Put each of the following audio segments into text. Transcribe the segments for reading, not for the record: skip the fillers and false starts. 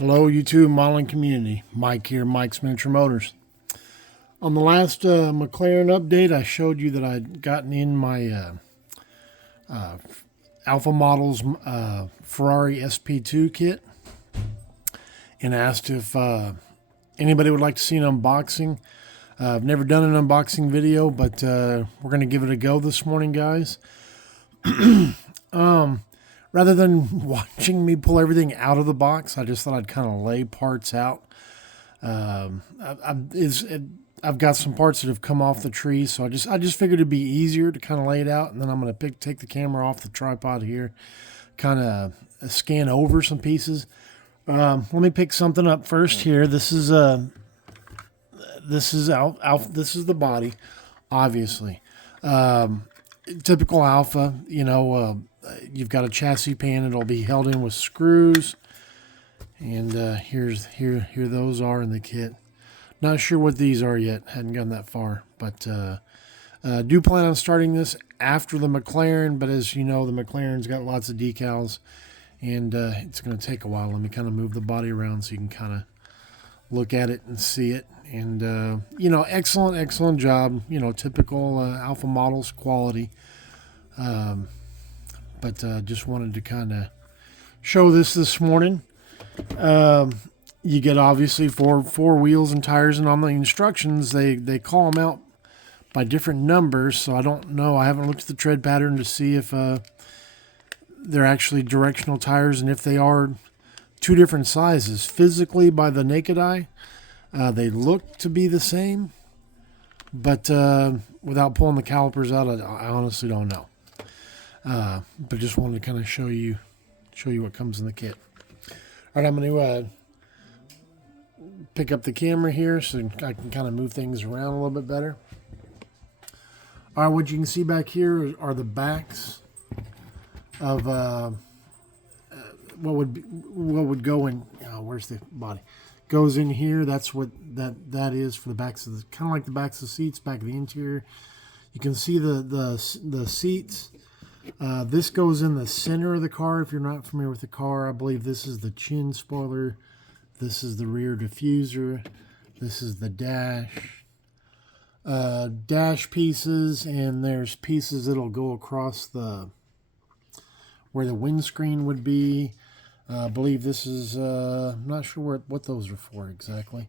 Hello, YouTube modeling community. Mike here, Mike's Miniature Motors. On the last McLaren update, I showed you that I'd gotten in my Alpha Models Ferrari SP2 kit and asked if anybody would like to see an unboxing. I've never done an unboxing video, but we're going to give it a go this morning, guys. Rather than watching me pull everything out of the box, I just thought I'd kind of lay parts out. I've got some parts that have come off the tree, so I just figured it'd be easier to kind of lay it out, and then I'm going to take the camera off the tripod here, kind of scan over some pieces. Let me pick something up first here. This is the body, obviously. Typical Alpha, you know. You've got a chassis pan. It'll be held in with screws, and here those are in the kit. Not sure what these are yet. Hadn't gone that far, but do plan on starting this after the McLaren. But as you know, the McLaren's got lots of decals, and it's going to take a while. Let me kind of move the body around so you can kind of look at it and see it. And you know, excellent job. You know, typical Alpha Models quality. But just wanted to kind of show this morning. You get obviously four wheels and tires, and on the instructions they call them out by different numbers. So I don't know. I haven't looked at the tread pattern to see if they're actually directional tires, and if they are two different sizes. Physically, by the naked eye, they look to be the same, but without pulling the calipers out, I honestly don't know. But just wanted to kind of show you what comes in the kit. All right, I'm going to pick up the camera here so I can kind of move things around a little bit better. All right, what you can see back here are the backs of what would go in. Where's the body? Goes in here. That's what that is for the backs of the, kind of like the backs of the seats, back of the interior. You can see the seats. This goes in the center of the car. If you're not familiar with the car, I believe this is the chin spoiler. This is the rear diffuser. This is the dash pieces, and there's pieces that'll go across where the windscreen would be. I believe this is, I'm not sure what those are for exactly.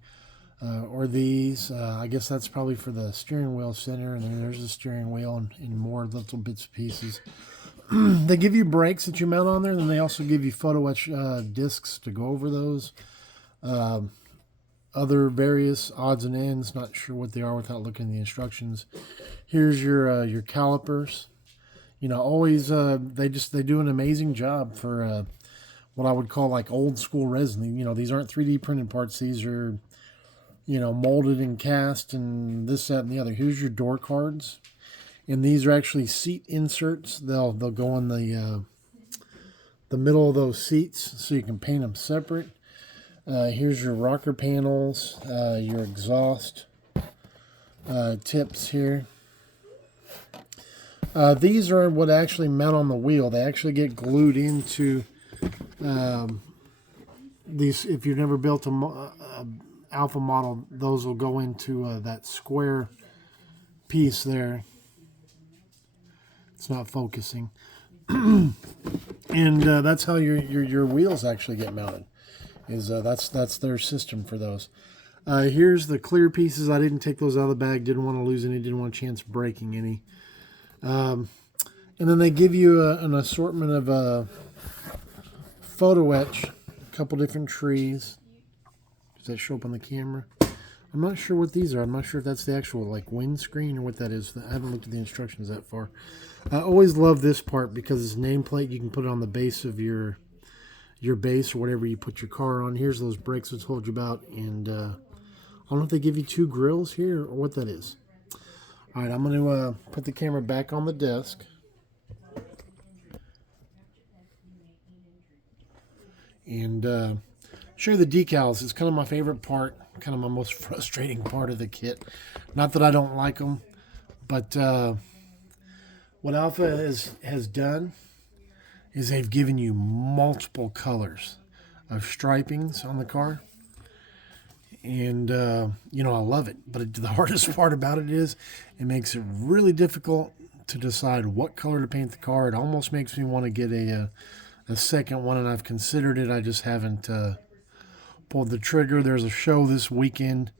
Or these, I guess that's probably for the steering wheel center, and then there's the steering wheel and more little bits and pieces. They give you brakes that you mount on there, and then they also give you photo etch discs to go over those. Other various odds and ends, not sure what they are without looking at the instructions. Here's your calipers. You know, always they do an amazing job for what I would call like old school resin. You know, these aren't 3D printed parts. These are, you know, molded and cast and this, that, and the other. Here's your door cards, and these are actually seat inserts. They'll go in the middle of those seats, so you can paint them separate. Here's your rocker panels, your exhaust tips here. These are what actually mount on the wheel. They actually get glued into these. If you've never built a Alpha model, those will go into that square piece there. It's not focusing. And that's how your wheels actually get mounted. That's their system for those. Here's the clear pieces. I didn't take those out of the bag. Didn't want to lose any. Didn't want a chance of breaking any. And then they give you an assortment of photo etch, a couple different trees. Does that show up on the camera? I'm not sure what these are. I'm not sure if that's the actual like windscreen or what that is. I haven't looked at the instructions that far. I always love this part because it's nameplate. You can put it on the base of your base or whatever you put your car on. Here's those brakes I told you about, and I don't know if they give you two grills here or what that is. All right, I'm going to put the camera back on the desk. And show you the decals. It's kind of my favorite part, kind of my most frustrating part of the kit. Not that I don't like them, but what Alpha has done is they've given you multiple colors. of stripings on the car. And, you know, I love it. But the hardest part about it is it makes it really difficult to decide what color to paint the car. It almost makes me want to get a second one, and I've considered it. I just haven't pulled the trigger. There's a show this weekend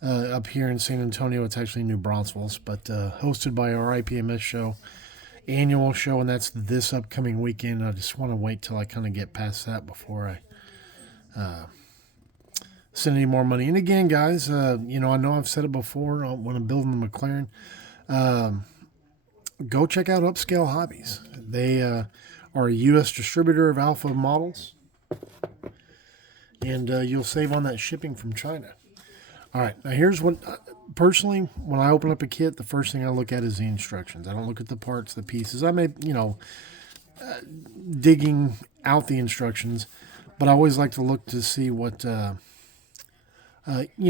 up here in San Antonio. It's actually New Braunfels, but hosted by our IPMS show, annual show, and that's this upcoming weekend. I just want to wait till I kind of get past that before I send any more money. And again, guys, you know, I know I've said it before when I'm building the McLaren. Go check out Upscale Hobbies. They are a U.S. distributor of Alpha models, and you'll save on that shipping from China. All right, now here's what, personally, when I open up a kit, the first thing I look at is the instructions. I don't look at the parts, the pieces. I may, you know, digging out the instructions, but I always like to look to see what, you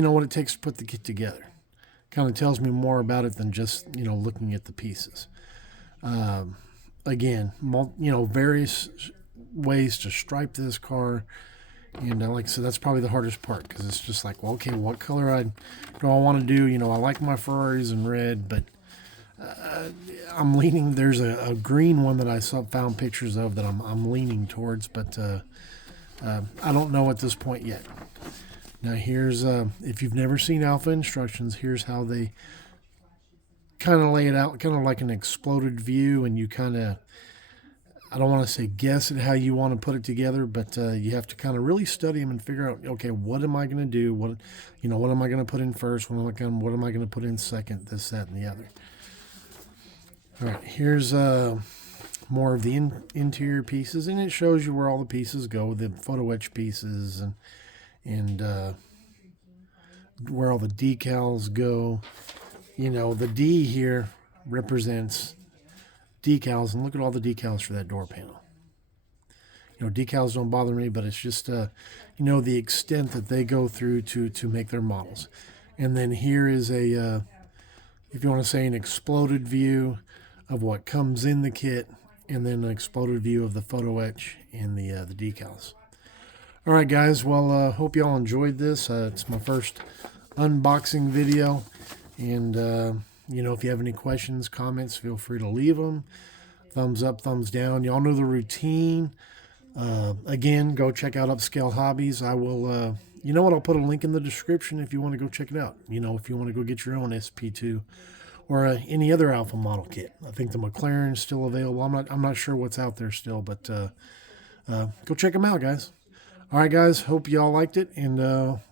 know, what it takes to put the kit together. Kind of tells me more about it than just, you know, looking at the pieces. Again, you know, various ways to stripe this car. And like I said, that's probably the hardest part, because it's just like, well, okay, what color do I want to do? You know, I like my Ferraris in red, but I'm leaning. There's a green one that I found pictures of that I'm leaning towards, but I don't know at this point yet. Now here's if you've never seen Alpha instructions, here's how they kind of lay it out, kind of like an exploded view, and you kind of, I don't want to say guess at how you want to put it together, but you have to kind of really study them and figure out, okay, what am I going to do? What, you know, what am I going to put in first? What am I going to put in second? This, that, and the other. All right, here's more of the interior pieces, and it shows you where all the pieces go, the photo etch pieces, and where all the decals go. You know, the D here represents decals, and look at all the decals for that door panel. You know, decals don't bother me, but it's just, you know, the extent that they go through to make their models. And then here is a, if you want to say, an exploded view of what comes in the kit, and then an exploded view of the photo etch and the decals. All right, guys. Well, hope y'all enjoyed this. It's my first unboxing video, and you know, if you have any questions, comments, feel free to leave them. Thumbs up, thumbs down. Y'all know the routine. Again, go check out Upscale Hobbies. I will, you know what, I'll put a link in the description if you want to go check it out. You know, if you want to go get your own SP2 or any other Alpha model kit. I think the McLaren is still available. I'm not sure what's out there still, but go check them out, guys. All right, guys. Hope y'all liked it, and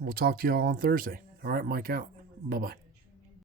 we'll talk to y'all on Thursday. All right, Mike out. Bye-bye.